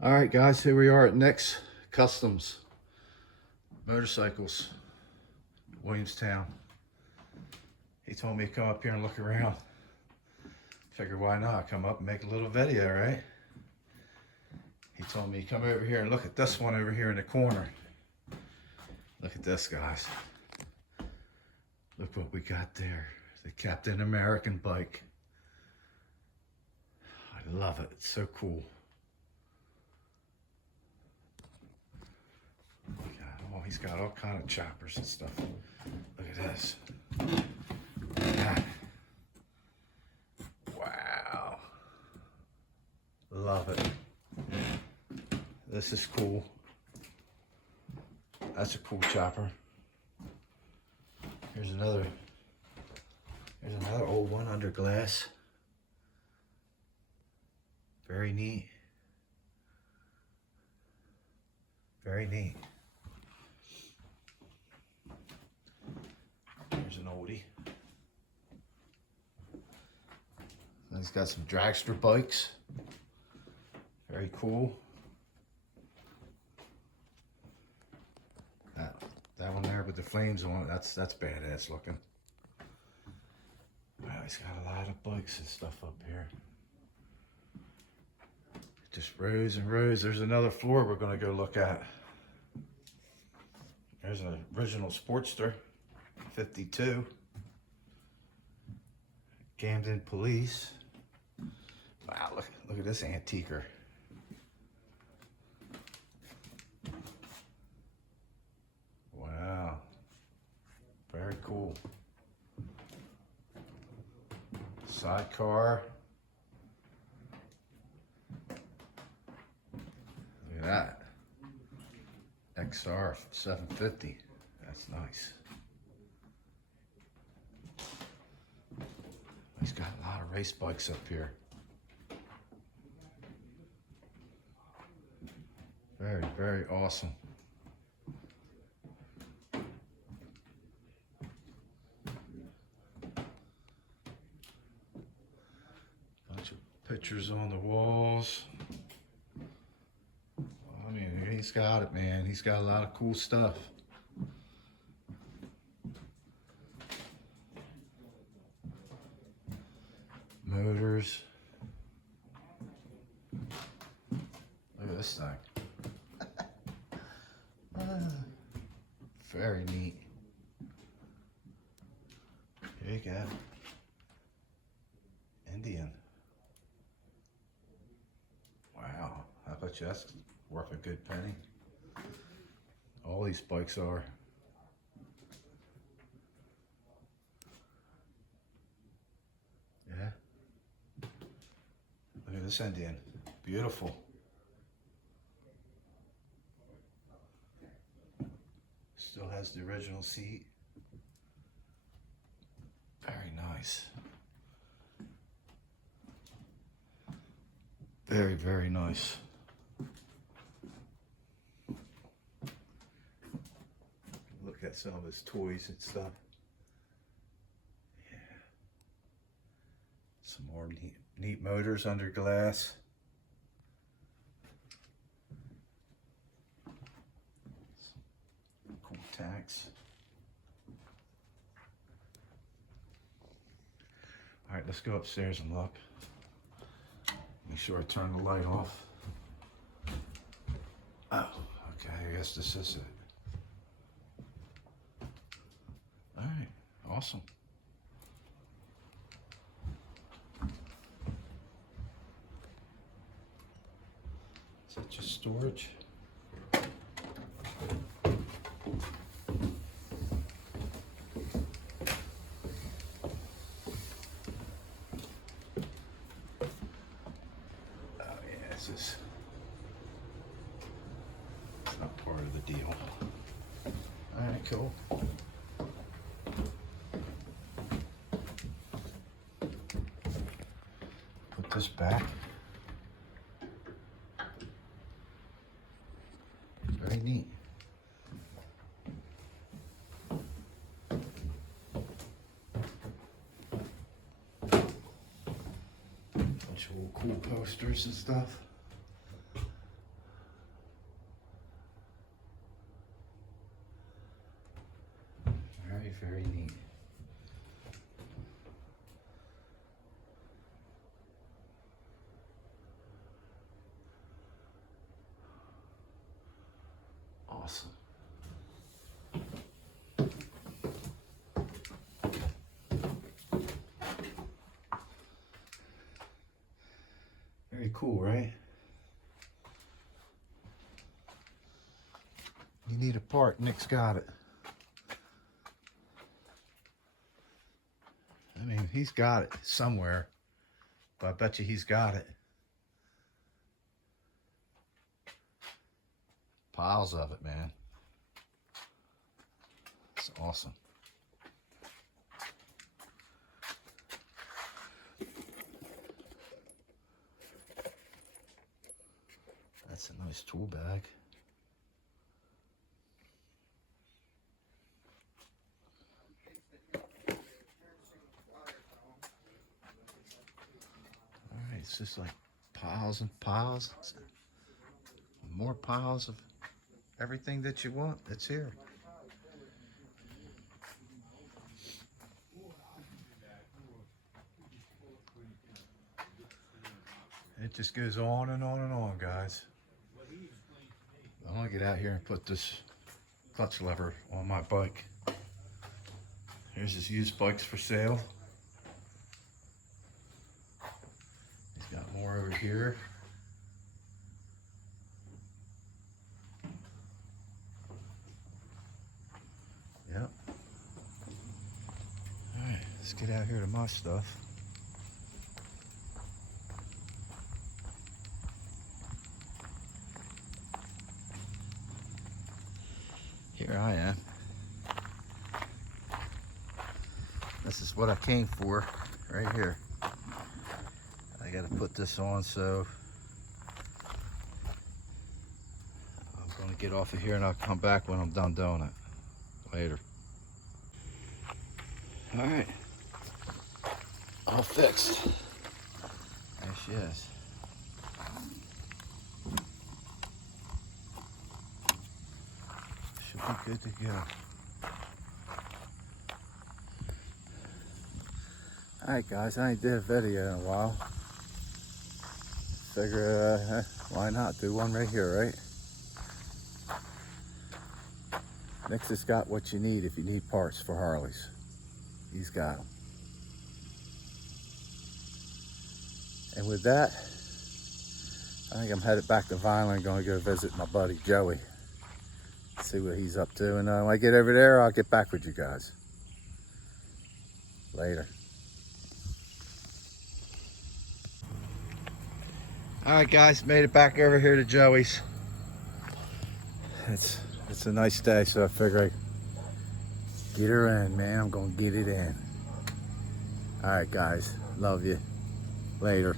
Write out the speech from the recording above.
All right, guys, here we are at Nick's Customs Motorcycles, Williamstown. He told me to come up here and look around. Figured why not? Come up and make a little video, right? He told me come over here and look at this one over here in the corner. Look at this, guys. Look what we got there. The Captain American bike. I love it. It's so cool. Oh, he's got all kind of choppers and stuff. Look at this. Look at that. Wow. Love it. This is cool. That's a cool chopper. Here's another old one under glass. Very neat. Very neat. Here's an oldie. And he's got some dragster bikes. Very cool. That one there with the flames on it, that's badass looking. Wow, he's got a lot of bikes and stuff up here. Just rows and rows. There's another floor we're gonna go look at. There's an original Sportster, 52. Camden Police. Wow, look at this antiquer. Wow, very cool. Sidecar. Look at that. XR 750. That's nice. He's got a lot of race bikes up here. Very, very awesome. Bunch of pictures on the walls. I mean, he's got it, man. He's got a lot of cool stuff. Motors. Look at this thing. Very neat. Here you go. Indian. Wow, I bet you that's worth a good penny. All these bikes are. Yeah. Look at this Indian. Beautiful. Still has the original seat. Very nice. Very, very nice. Look at some of his toys and stuff. Yeah. Some more neat motors under glass. Some cool tacks. All right, let's go upstairs and look. Make sure I turn the light off. Oh, okay, I guess this is it. All right, awesome. Is that just storage? It's not part of the deal. All right, cool. Put this back. Very neat. Bunch of cool posters and stuff. very neat. Awesome. Very cool, right? You need a part, Nick's got it. I mean, he's got it somewhere, but I bet you he's got it. Piles of it, man. It's awesome. That's a nice tool bag. All right, it's just like piles and piles. More piles of everything that you want that's here. It just goes on and on and on, guys. I want to get out here and put this clutch lever on my bike. Here's his used bikes for sale. He's got more over here. Yep. All right, let's get out here to my stuff. Here I am. This is what I came for right here. I gotta put this on, so I'm gonna get off of here and I'll come back when I'm done doing it later. All right, all fixed. There she is. Should be good to go. Alright guys, I ain't did a video in a while. Figure, why not do one right here, right? Nick's has got what you need if you need parts for Harleys. He's got them. And with that, I think I'm headed back to Vineland, going to go visit my buddy Joey. See what he's up to, and when I get over there, I'll get back with you guys. Later. Alright guys, made it back over here to Joey's. It's a nice day, so I figure I get her in, man. I'm gonna get it in. Alright guys, love you. Later.